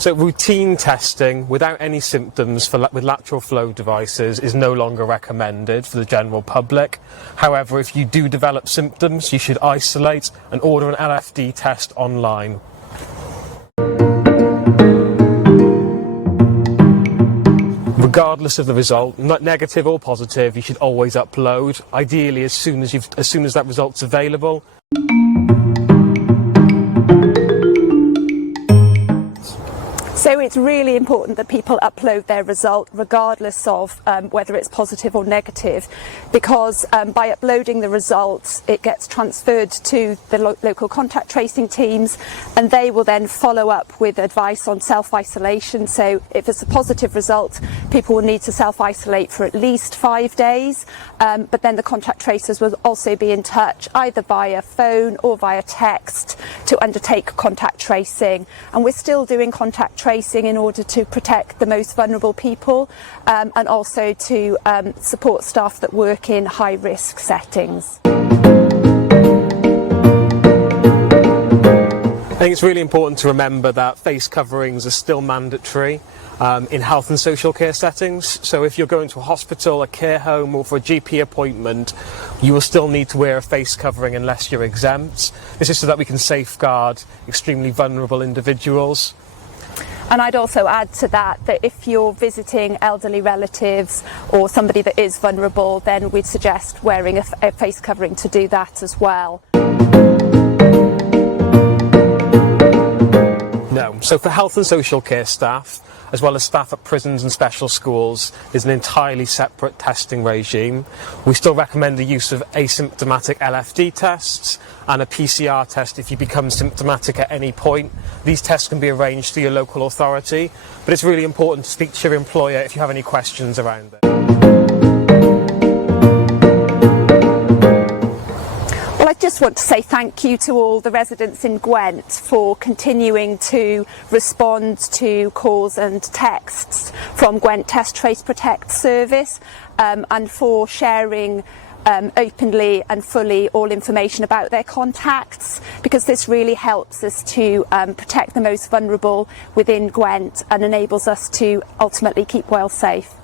So routine testing without any symptoms with lateral flow devices is no longer recommended for the general public. However, if you do develop symptoms, you should isolate and order an LFD test online. Regardless of the result, not negative or positive, you should always upload, ideally as soon as that result's available. So it's really important that people upload their result regardless of whether it's positive or negative, because by uploading the results it gets transferred to the local contact tracing teams, and they will then follow up with advice on self-isolation. So if it's a positive result, people will need to self-isolate for at least 5 days, but then the contact tracers will also be in touch either via phone or via text to undertake contact tracing. And we're still doing contact tracing in order to protect the most vulnerable people, and also to support staff that work in high-risk settings. I think it's really important to remember that face coverings are still mandatory in health and social care settings. So if you're going to a hospital, a care home or for a GP appointment, you will still need to wear a face covering unless you're exempt. This is so that we can safeguard extremely vulnerable individuals. And I'd also add to that if you're visiting elderly relatives or somebody that is vulnerable, then we'd suggest wearing a face covering to do that as well. No. So for health and social care staff, as well as staff at prisons and special schools, is an entirely separate testing regime. We still recommend the use of asymptomatic LFD tests and a PCR test if you become symptomatic at any point. These tests can be arranged through your local authority, but it's really important to speak to your employer if you have any questions around it. Well, I just want to say thank you to all the residents in Ngwent for continuing to respond to calls and texts from Ngwent Test Trace Protect service, and for sharing openly and fully all information about their contacts, because this really helps us to protect the most vulnerable within Ngwent and enables us to ultimately keep Wales safe.